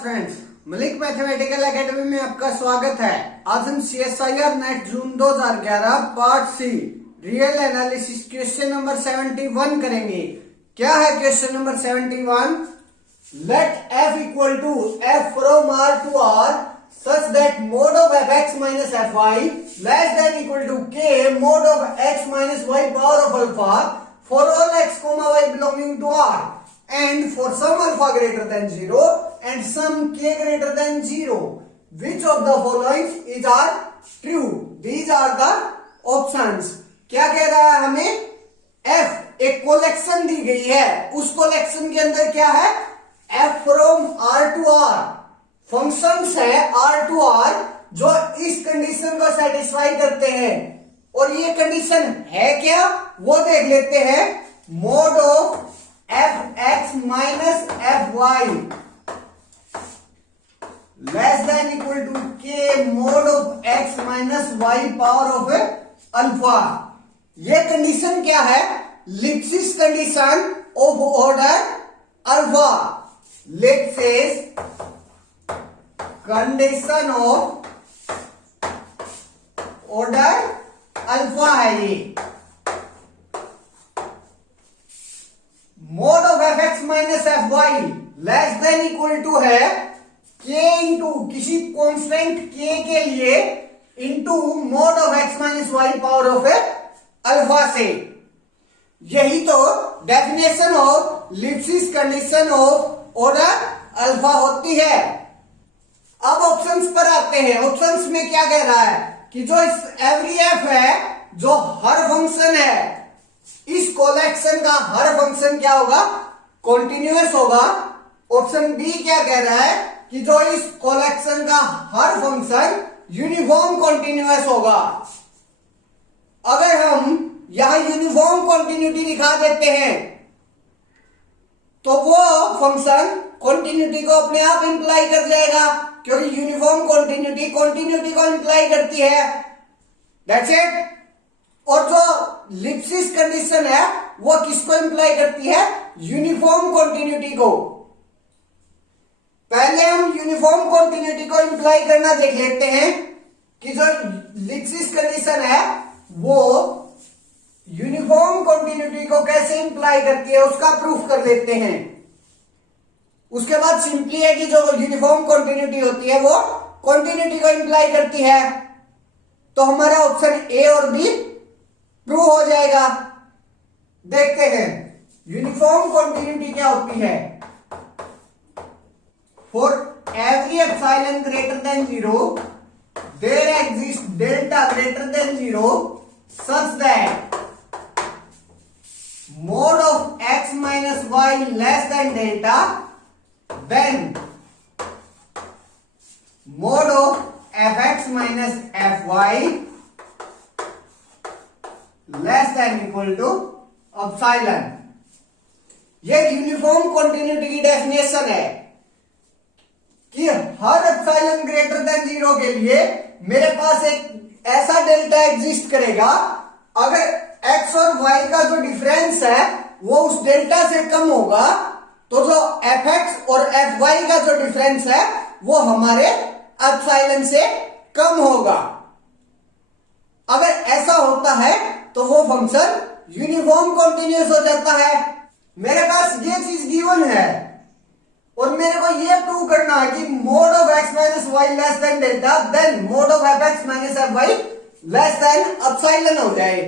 Friends, Malik mathematical academy में आपका स्वागत है। आज हम CSIR NET June 2011 part C real analysis question number 71 करेंगे। क्या है question number 71? Let f equal to f from r to r such that mod of fx minus fy less than equal to k mod of x minus y power of alpha for all x comma y belonging to r and for some alpha greater than 0 and some k greater than 0. Which of the following is are true? These are the options. क्या कह रहा है हमें? f एक collection दी गई है, उस collection के अंदर क्या है? f from r to r functions है r टू r जो इस कंडीशन को सेटिस्फाई करते हैं। और ये कंडीशन है क्या, वो देख लेते हैं। Mod of fx minus fy less than equal to k mod of x minus y power of alpha. ये कंडीशन क्या है? Lipschitz condition of order alpha. Let say condition of order alpha है ये। Mod of fx minus fy less than equal to है k into किसी constant k के लिए into mod of x minus y power of alpha से। यही तो definition of लिप्सिस condition of order alpha होती है। अब ऑप्शंस पर आते हैं। ऑप्शंस में क्या कह रहा है कि जो इस एवरी एफ है, जो हर फंक्शन है, इस कोलेक्शन का हर फंक्शन क्या होगा? कॉन्टिन्यूअस होगा। ऑप्शन बी क्या कह रहा है कि जो इस कोलेक्शन का हर फंक्शन यूनिफॉर्म कॉन्टिन्यूअस होगा। अगर हम यहां यूनिफॉर्म कॉन्टिन्यूटी दिखा देते हैं तो वो फंक्शन कॉन्टिन्यूटी को अपने आप इंप्लाई कर जाएगा, क्योंकि यूनिफॉर्म कॉन्टिन्यूटी कॉन्टिन्यूटी को इंप्लाई करती है। That's it. और जो लिप्सिस कंडीशन है वो किसको इंप्लाई करती है? यूनिफॉर्म कॉन्टिन्यूटी को। पहले हम यूनिफॉर्म कॉन्टिन्यूटी को इंप्लाई करना देख लेते हैं कि जो लिप्सिस कंडीशन है वो यूनिफॉर्म कॉन्टिन्यूटी को कैसे इंप्लाई करती है, उसका प्रूफ कर लेते हैं। उसके बाद सिंपली है कि जो यूनिफॉर्म कॉन्टिन्यूटी होती है वो कॉन्टिन्यूटी को इंप्लाई करती है। तो हमारा ऑप्शन ए और बी ट्रू हो जाएगा। देखते हैं यूनिफॉर्म कॉन्टिन्यूटी क्या होती है। For every epsilon greater than 0 there exist delta greater than 0 such that mod of x minus y less than delta, then mod of fx minus fy less than equal to epsilon। ये uniform continuity की definition है कि हर epsilon greater than 0 के लिए मेरे पास एक ऐसा delta exist करेगा। अगर x और y का जो डिफरेंस है वो उस डेल्टा से कम होगा तो जो fx और fy का जो डिफरेंस है वो हमारे एप्सिलॉन से कम होगा। अगर ऐसा होता है तो वो फंक्शन यूनिफॉर्म कॉन्टिन्यूअस हो जाता है। मेरे पास ये चीज गिवन है और मेरे को ये प्रूव करना है कि mod of x minus Y less than delta, then mod of fx minus fy less than epsilon हो जाए।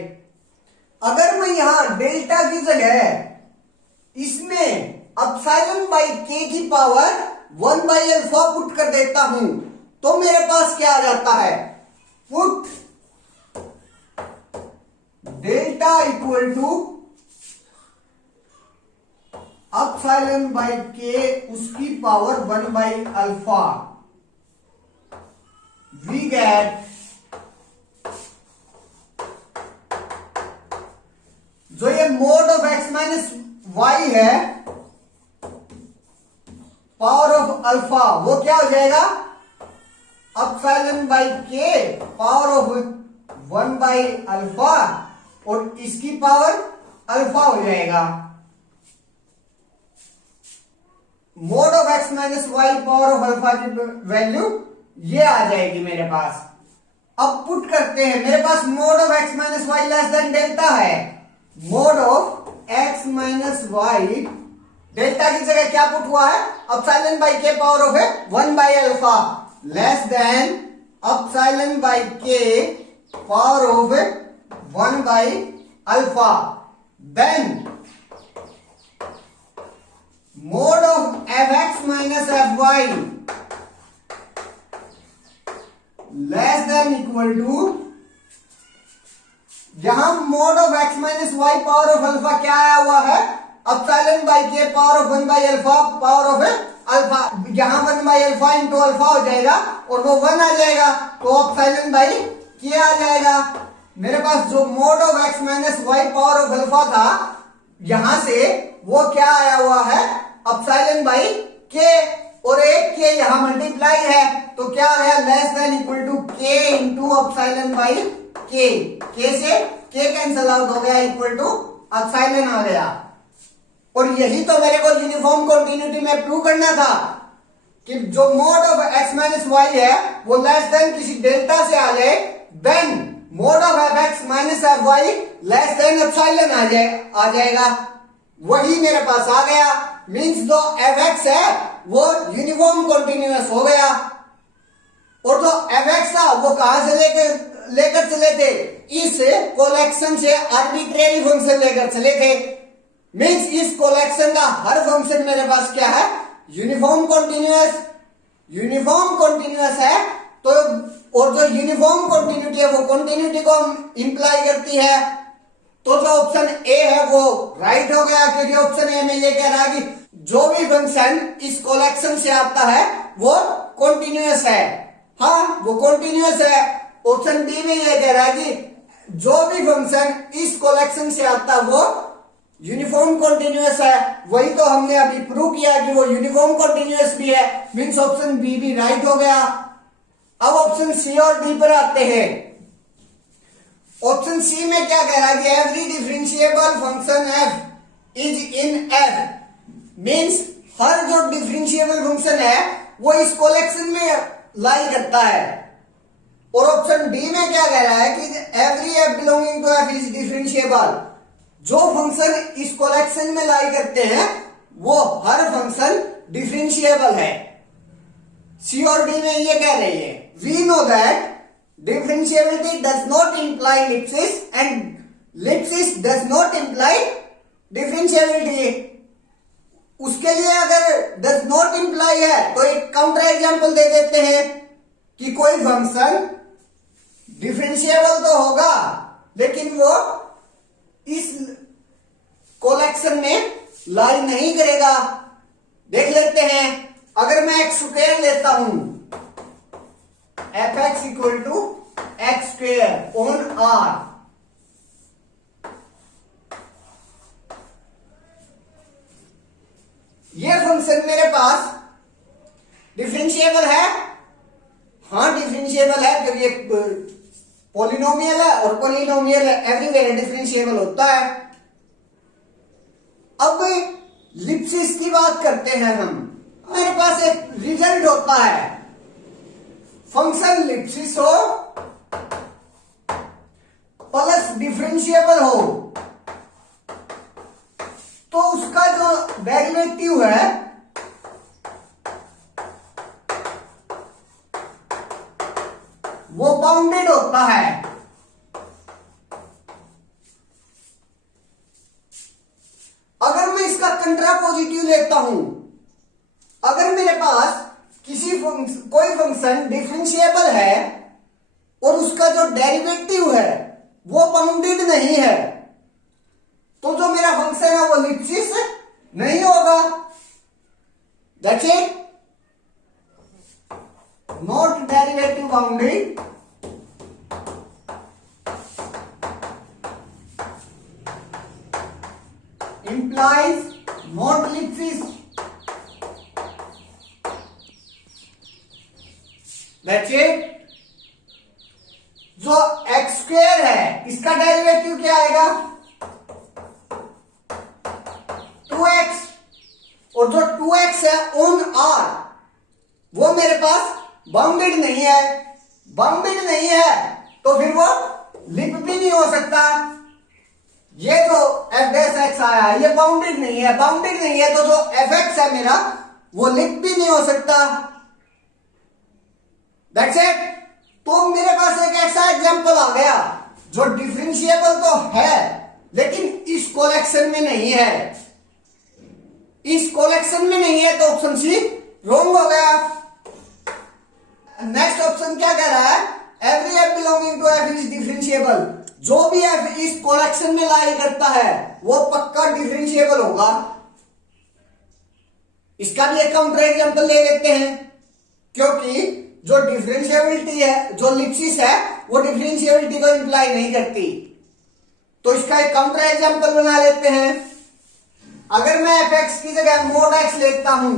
अगर मैं यहां डेल्टा की जगह इसमें एप्सिलॉन बाई के की पावर 1 बाई अल्फा पुट कर देता हूं तो मेरे पास क्या आ जाता है? Put delta equal to epsilon by K उसकी power 1 by alpha. We get जो ये mod of x minus y है पावर ऑफ अल्फा, वो क्या हो जाएगा? Epsilon by K power of 1 by alpha और इसकी पावर अल्फा हो जाएगा। Mod of x minus Y power of alpha की वैल्यू ये आ जाएगी मेरे पास। अब पुट करते हैं, मेरे पास mod of x minus Y less than delta है। Mod of x minus Y, delta की जगह क्या पुट हुआ है, epsilon by K power of 1 by alpha less than epsilon by K power of 1 by alpha. Then mod of F x minus F Y less than equal to, जहां mod of x minus Y power of alpha क्या आया हुआ है, epsilon by K power of 1 by alpha power of alpha. यहां 1 by alpha into alpha हो जाएगा और वो 1 आ जाएगा, तो अपसाइलन बाई के आ जाएगा। मेरे पास जो mod of x minus Y power of alpha था, यहां से वो क्या आया हुआ है, अपसाइलन बाई के, और एक के यहां मल्टीप्लाई है, तो क्या आ गया, लेस देन इक्वल टू के इंटू अपसाइलन बाई के से के कैंसल आउट हो गया, इक्वल टू अपसाइलन आ गया। और यही तो मेरे को यूनिफॉर्म कंटिन्यूटी में प्रूव करना था कि जो mod of x minus y है वो लेस देन किसी डेल्टा से आ जाए, then mod of F x minus F Y less than epsilon आ जाएगा। वही मेरे पास आ गया, मींस जो एफ एक्स है वो यूनिफॉर्म कंटिन्यूअस हो गया। और जो एफ एक्स था वो कहां से लेकर चले थे, इस कोलेक्शन से आर्बिट्रेरी फंक्शन लेकर चले थे। मींस इस कोलेक्शन का हर फंक्शन मेरे पास क्या है, यूनिफॉर्म कंटिन्यूअस। यूनिफॉर्म कंटिन्यूअस है तो, और जो यूनिफॉर्म कंटिन्यूटी है वो कंटिन्यूटी को इंप्लाई करती है। तो जो ऑप्शन ए है वो राइट हो गया, क्योंकि ऑप्शन ए में ये कह रहा है कि जो भी फंक्शन इस कोलेक्शन से आता है वो कंटिन्यूअस है। हाँ, वो कंटिन्यूअस है। ऑप्शन बी में ये कह रहा है कि जो भी फंक्शन इस कोलेक्शन से आता है वो यूनिफॉर्म कंटिन्यूअस है। वही तो हमने अभी प्रूव किया कि वो यूनिफॉर्म कंटिन्यूअस भी है, मींस ऑप्शन बी भी राइट हो गया। अब ऑप्शन सी और डी पर आते हैं। ऑप्शन सी में क्या कह रहा है कि every differentiable function f is in f, means हर जो डिफरेंशिएबल फंक्शन है वो इस कलेक्शन में लाई करता है। और ऑप्शन डी में क्या कह रहा है कि every F belonging to F is differentiable, जो फंक्शन इस कलेक्शन में लाई करते हैं वो हर फंक्शन डिफरेंशिएबल है। सी और डी में ये कह रही है, we know that differentiability does not imply ellipsis and ellipsis does not imply differentiability। उसके लिए अगर does not imply है तो एक काउंटर एग्जांपल दे देते हैं कि कोई फंक्शन डिफरेंशिएबल तो होगा लेकिन वो इस कोलेक्शन में लाई नहीं करेगा। देख लेते हैं, अगर मैं एक्स स्क्वायर लेता हूं, f x equal to x square on R, ये फंक्शन मेरे पास डिफरेंशिएबल है। हाँ, डिफरेंशिएबल है क्योंकि एक पॉलिनोमियल है और पॉलिनोमियल एवरीवेयर डिफरेंशिएबल होता है। अब लिप्सिस की बात करते हैं हम। मेरे पास एक रिजल्ट होता है, फंक्शन लिप्सिस हो प्लस डिफरेंशिएबल हो तो उसका जो डेरिवेटिव है वो बाउंडेड होता है। अगर मैं इसका कंट्रापोजिटिव लेता हूं, अगर मेरे पास कोई फंक्शन डिफरेंशिएबल है और उसका जो डेरिवेटिव है वो बाउंडेड नहीं है, तो जो मेरा फंक्शन है वो लिप्सिस नहीं होगा। That's it, not derivative bounded, implies not ellipsis। That's it। जो एक्स स्क्वेयर है इसका डेरिवेटिव क्या आएगा, 2x, और जो 2x एक्स है ऑन आर, वो मेरे पास बाउंडेड नहीं है, बाउंडेड नहीं है तो फिर वो लिप भी नहीं हो सकता। ये जो एफ डैश एक्स आया है ये बाउंडेड नहीं है, बाउंडेड नहीं है तो जो एफ एक्स है मेरा वो लिप भी नहीं हो सकता। That's it. तो मेरे पास एक ऐसा एग्जांपल आ गया जो डिफरेंशिएबल तो है लेकिन इस कलेक्शन में नहीं है, इस कलेक्शन में नहीं है, तो ऑप्शन सी रॉन्ग हो गया। नेक्स्ट ऑप्शन क्या कह रहा है, every F belonging to F is differentiable, जो भी एफ इस कलेक्शन में लाई करता है वो पक्का डिफरेंशिएबल होगा। इसका भी एक काउंटर एग्जांपल ले लेते हैं, क्योंकि जो डिफरेंशिएबिलिटी है, जो लिप्सिस है, वो डिफरेंशिएबिलिटी को इंप्लाई नहीं करती। तो इसका एक काउंटर एग्जांपल बना लेते हैं। अगर मैं एफ एक्स की जगह मोड एक्स लेता हूं,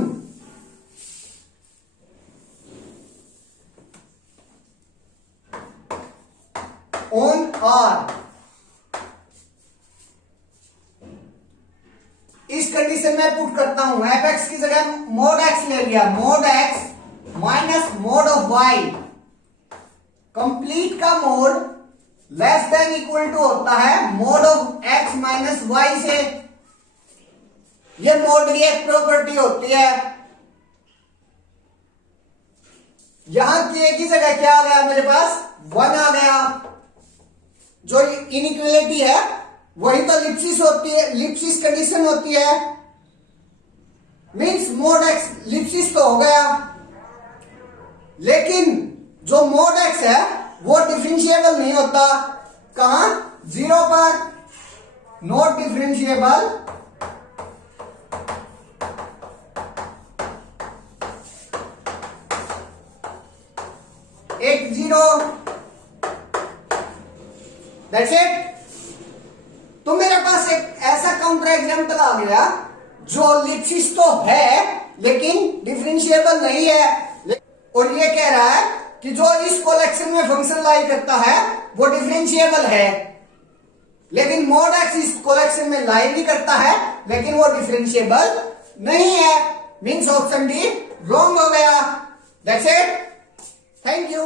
ऑन आर, इस कंडीशन में पुट करता हूं, एफ एक्स की जगह मोड एक्स ले लिया, mod x minus mod of y, complete का mod less than equal to होता है mod of x minus y से। ये मोड की एक प्रॉपर्टी होती है। यहां के की जगह क्या आ गया मेरे पास, 1 आ गया। जो इनइक्वालिटी है वही तो लिप्सिस होती है, लिप्सिस कंडीशन होती है, मींस मोड एक्स लिप्सिस तो हो गया, लेकिन जो मोड एक्स है वो डिफरेंशिएबल नहीं होता। कहां, 0 पर, नॉट डिफरेंशिएबल, एक 0, दैट्स इट। तो मेरे पास एक ऐसा काउंटर एग्जांपल आ गया जो लिप्सिस तो है लेकिन डिफरेंशिएबल नहीं है, और ये कह रहा है कि जो इस कलेक्शन में फंक्शन लाई करता है वो डिफरेंशिएबल है, लेकिन मोड एक्स इस कलेक्शन में लाई भी करता है लेकिन वो डिफरेंशिएबल नहीं है। मींस ऑप्शन डी रॉन्ग हो गया। That's it, thank you.